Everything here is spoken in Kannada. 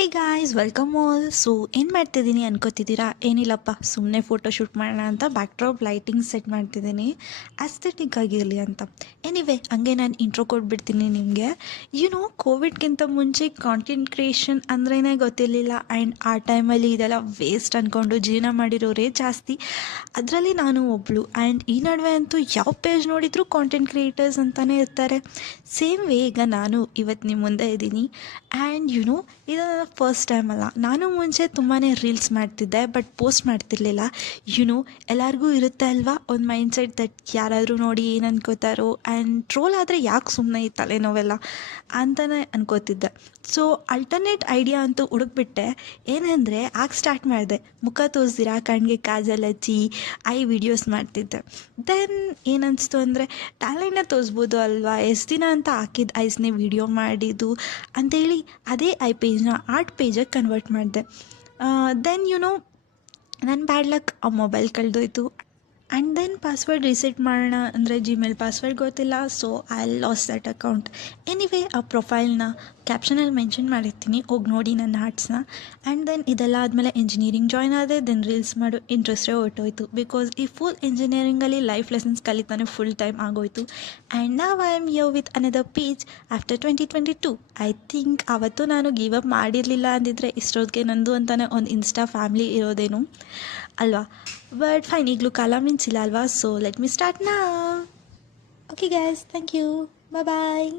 ಹೇ ಗಾಯ್ಸ್ ವೆಲ್ಕಮ್ ಆಲ್. ಸೊ ಏನು ಮಾಡ್ತಿದ್ದೀನಿ ಅನ್ಕೋತಿದ್ದೀರಾ? ಏನಿಲ್ಲಪ್ಪ, ಸುಮ್ಮನೆ ಫೋಟೋ ಶೂಟ್ ಮಾಡೋಣ ಅಂತ ಬ್ಯಾಕ್ಡ್ರಾಪ್ ಲೈಟಿಂಗ್ ಸೆಟ್ ಮಾಡ್ತಿದ್ದೀನಿ, ಆಸ್ಥೆಟಿಕ್ ಆಗಿರಲಿ ಅಂತ. ಎನಿವೆ ಹಂಗೆ ನಾನು ಇಂಟ್ರೋ ಕೊಟ್ಬಿಡ್ತೀನಿ ನಿಮಗೆ. ಕೋವಿಡ್ಗಿಂತ ಮುಂಚೆ ಕಾಂಟೆಂಟ್ ಕ್ರಿಯೇಷನ್ ಅಂದ್ರೇ ಗೊತ್ತಿರಲಿಲ್ಲ. ಆ್ಯಂಡ್ ಆ ಟೈಮಲ್ಲಿ ಇದೆಲ್ಲ ವೇಸ್ಟ್ ಅಂದ್ಕೊಂಡು ಜೀವನ ಮಾಡಿರೋರೇ ಜಾಸ್ತಿ, ಅದರಲ್ಲಿ ನಾನು ಒಬ್ಬಳು. ಆ್ಯಂಡ್ ಈ ನಡುವೆ ಅಂತೂ ಯಾವ ಪೇಜ್ ನೋಡಿದರೂ ಕಾಂಟೆಂಟ್ ಕ್ರಿಯೇಟರ್ಸ್ ಅಂತಲೇ ಇರ್ತಾರೆ. ಸೇಮ್ ವೇ ಈಗ ನಾನು ಇವತ್ತು ನಿಮ್ಮ ಮುಂದೆ ಇದ್ದೀನಿ. ಆ್ಯಂಡ್ ಇದು ಫಸ್ಟ್ ಟೈಮ್ ಅಲ್ಲ, ನಾನು ಮುಂಚೆ ತುಂಬಾ ರೀಲ್ಸ್ ಮಾಡ್ತಿದ್ದೆ, ಬಟ್ ಪೋಸ್ಟ್ ಮಾಡ್ತಿರ್ಲಿಲ್ಲ. ಎಲ್ಲರಿಗೂ ಇರುತ್ತೆ ಅಲ್ವಾ ಒಂದು ಮೈಂಡ್ ಸೆಟ್ ದಟ್ ಯಾರಾದರೂ ನೋಡಿ ಏನು ಅನ್ಕೋತಾರೋ, ಆ್ಯಂಡ್ ಟ್ರೋಲ್ ಆದರೆ ಯಾಕೆ ಸುಮ್ಮನೆ ಈ ತಲೆನೋವೆಲ್ಲ ಅಂತಲೇ ಅನ್ಕೋತಿದ್ದೆ. ಸೊ ಅಲ್ಟರ್ನೇಟ್ ಐಡಿಯಾ ಅಂತೂ ಹುಡುಕ್ಬಿಟ್ಟೆ. ಏನಂದರೆ ಆಗ ಸ್ಟಾರ್ಟ್ ಮಾಡಿದೆ, ಮುಖ ತೋರಿಸ್ದಿರಾ ಕಣ್ಣಿಗೆ ಕಾಜಲ್ ಹಚ್ಚಿ ಐ ವಿಡಿಯೋಸ್ ಮಾಡ್ತಿದ್ದೆ. ದೆನ್ ಏನನ್ನಿಸ್ತು ಅಂದರೆ ಟ್ಯಾಲೆಂಟ್ನ ತೋರಿಸ್ಬೋದು ಅಲ್ವಾ, ಎಷ್ಟು ದಿನ ಅಂತ ಹಾಕಿದ್ದು ಐಸ್ನೇ ವಿಡಿಯೋ ಮಾಡಿದ್ದು ಅಂಥೇಳಿ ಅದೇ ಐ ಪೇಜ್ನ ಆರ್ಟ್ ಪೇಜಾಗಿ ಕನ್ವರ್ಟ್ ಮಾಡಿದೆ. ದೆನ್ ನನ್ನ ಬ್ಯಾಡ್ ಲಕ್, ಆ ಮೊಬೈಲ್ ಕಳೆದೋಯ್ತು. ಆ್ಯಂಡ್ ದೆನ್ ಪಾಸ್ವರ್ಡ್ ರೀಸೆಟ್ ಮಾಡೋಣ ಅಂದರೆ ಜಿಮೇಲ್ ಪಾಸ್ವರ್ಡ್ ಗೊತ್ತಿಲ್ಲ. So I lost that account. Anyway ಆ ಪ್ರೊಫೈಲ್ನ ಕ್ಯಾಪ್ಷನಲ್ಲಿ ಮೆನ್ಷನ್ ಮಾಡಿರ್ತೀನಿ, ಹೋಗಿ ನೋಡಿ ನನ್ನ ಆರ್ಟ್ಸ್ನ. ಆ್ಯಂಡ್ ದೆನ್ ಇದೆಲ್ಲ ಆದಮೇಲೆ ಇಂಜಿನಿಯರಿಂಗ್ ಜಾಯ್ನ್ ಆದೆ. ದೆನ್ ರೀಲ್ಸ್ ಮಾಡೋ ಇಂಟ್ರೆಸ್ಟೇ ಹೊರಟೋಯ್ತು, ಬಿಕಾಸ್ ಈ ಫುಲ್ ಇಂಜಿನಿಯರಿಂಗಲ್ಲಿ ಲೈಫ್ ಲೆಸನ್ಸ್ ಕಲಿತಾನೆ ಫುಲ್ ಟೈಮ್ ಆಗೋಯ್ತು. And now I am here with another page after 2022. I think ಆವತ್ತು ನಾನು ಗಿವ್ ಅಪ್ ಮಾಡಿರಲಿಲ್ಲ ಅಂದಿದ್ರೆ ಇಷ್ಟೊತ್ತಿಗೆ ನಂದು ಅಂತಲೇ ಒಂದು ಇನ್ಸ್ಟಾ ಫ್ಯಾಮ್ಲಿ ಇರೋದೇನು ಅಲ್ವಾ. ಬಟ್ ಫೈನ್, ಈಗಲೂ ಕಾಲ ಮಿಂಚಿಲ್ಲ ಅಲ್ವಾ. ಸೊ ಲೆಟ್ ಮಿ ಸ್ಟಾರ್ಟ್ ನಾ. Okay guys, thank you, bye bye.